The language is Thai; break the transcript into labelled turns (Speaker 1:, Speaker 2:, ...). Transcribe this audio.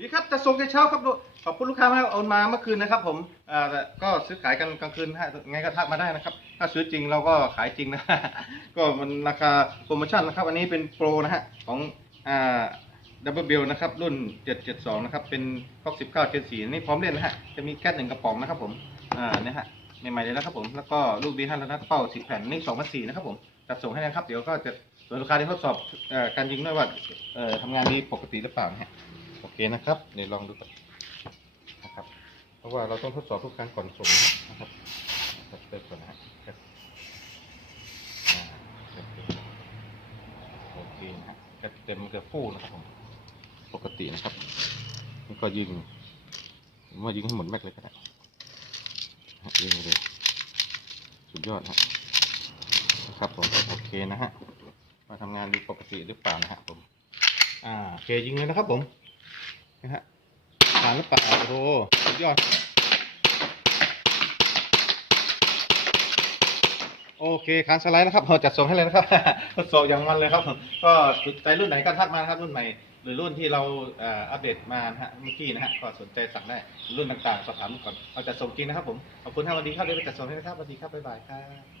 Speaker 1: ดีครับจะส่งแต่เช้าครับลูขอบคุณลูกค้ามากโอนมาเมื่อคืนนะครับ ผมอ่าก็ซื้อขายกันกลางคืนฮะไงก็ทักมาได้นะครับ ถ้าซื้อจริงเราก็ขายจริงนะ ก็มันราคาโปรโมชั่นนะครับ อันนี้เป็นโปรนะฮะของอ่าดับเบิลเบลนะครับรุ่น 772 นะครับ เป็นฟอก19เจน4นี่พร้อมเล่นนะฮะ จะมีแก๊สหนึ่งกระป๋องนะครับผมอ่าเนี่ยฮะใหม่ๆเลยนะครับผม แล้วก็ลูกดีท่านแล้วนะเป้า10แผ่นนี่2,400นะครับผมจัดส่งให้นะครับ เดี๋ยวก็จะส่วนลูกค้าที่ทดสอบอการยิงด้วยว่าทำงานดีปกติหรือเปล่านะฮะ โอเคนะครับ เดี๋ยวลองดูกันนะครับ เพราะว่าเราต้องทดสอบทุกครั้งก่อนส่งนะครับนะครับเติมก่อนนะฮะครับโอเคนะฮะจะเต็มเกือบฟู่นะครับผมปกตินะครับแล้วก็ยิงว่ายิงให้หมดแม็กเลยก็ได้ยิงเลยสุดยอดฮะนะครับผมโอเคนะฮะมาทำงานดีปกติหรือเปล่านะฮะผมอ่าโอเคยิงเลยนะครับผม นะฮะผ่านหรือเปล่าโอ้โหสุดยอด โอเคคานสไลด์นะครับเราจัดส่งให้เลยนะครับทดสอบอย่างมันเลยครับ ก็สนใจรุ่นไหนก็ทักมานะครับรุ่นใหม่หรือรุ่นที่เราอ่ออัปเดตมาฮะเมื่อกี้นะฮะก็สนใจสั่งได้รุ่นต่างๆสอบถามก่อนเราจัดส่งจริงนะครับผมขอบคุณครับวัสดีครับเดี๋ยวไปจัดส่งให้นะครับสวัสดีครับบ๊ายบายครับ